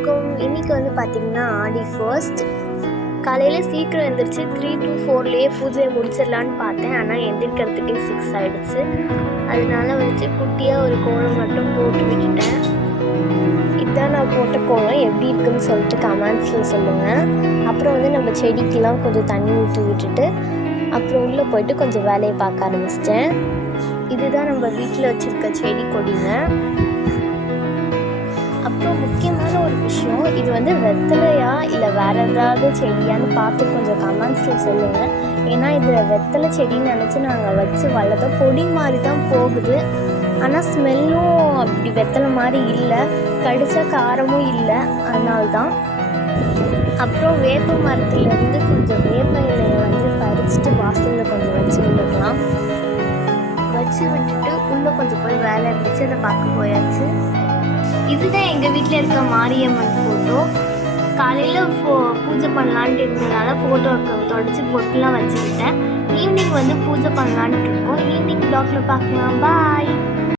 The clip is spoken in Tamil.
எல்லாருக்கும். இன்றைக்கி வந்து பார்த்திங்கன்னா ஆடி ஃபர்ஸ்ட். காலையில் சீக்கிரம் எழுந்திரிச்சு 3 to 4லேயே பூஜையை முடிச்சிடலான்னு பார்த்தேன். ஆனால் எந்திரிக்கிறதுக்கே 6 ஆகிடுச்சு. அதனால வந்துட்டு குட்டியாக ஒரு கோலம் மட்டும் போட்டு விட்டுட்டேன். இதுதான் நான் போட்ட கோலம் எப்படி இருக்குன்னு சொல்லிட்டு கமெண்ட்ஸில் சொல்லுங்கள். அப்புறம் வந்து நம்ம செடிக்கெலாம் கொஞ்சம் தண்ணி ஊற்றி விட்டுட்டு அப்புறம் உள்ளே போயிட்டு கொஞ்சம் வேலையை பார்க்க ஆரம்பிச்சிட்டேன். இதுதான் நம்ம வீட்டில் வச்சுருக்க செடி கொடிங்க. அப்புறம் முக்கியமான ஒரு விஷயம், இது வந்து வெத்தலையா இல்லை வேறு ஏதாவது செடியான்னு பார்த்து கொஞ்சம் கமெண்ட்ஸில் சொல்லுங்கள். ஏன்னா இது வெத்தலை செடின்னு நினச்சி நாங்கள் வச்சு வளர்த்தோம். பொடி மாதிரி தான் போகுது, ஆனால் ஸ்மெல்லும் அப்படி வெத்தலை மாதிரி இல்லை, கடிச்சா காரமும் இல்லை, அதனால்தான். அப்புறம் வேப்ப மரத்துலேருந்து கொஞ்சம் வேப்ப இலையை வந்து பறிச்சுட்டு வாசலில் கொஞ்சம் வச்சு விட்டுக்கலாம். வச்சு விட்டுட்டு உள்ளே கொஞ்சம் போய் வேலை இருந்துச்சு, அதை பார்க்க போயாச்சு. இதுதான் எங்கள் வீட்டில் இருக்க மாரியம்மன் ஃபோட்டோ. காலையில் பூஜை பண்ணலான்ட்டு இருந்ததுனால ஃபோட்டோவுக்கு தொடச்சி பொட்டுலாம் வச்சுக்கிட்டேன். ஈவினிங் வந்து பூஜை பண்ணலான்ட்டு இருக்கோம். ஈவினிங் ப்ளாகில் பார்க்கலாம். பாய்.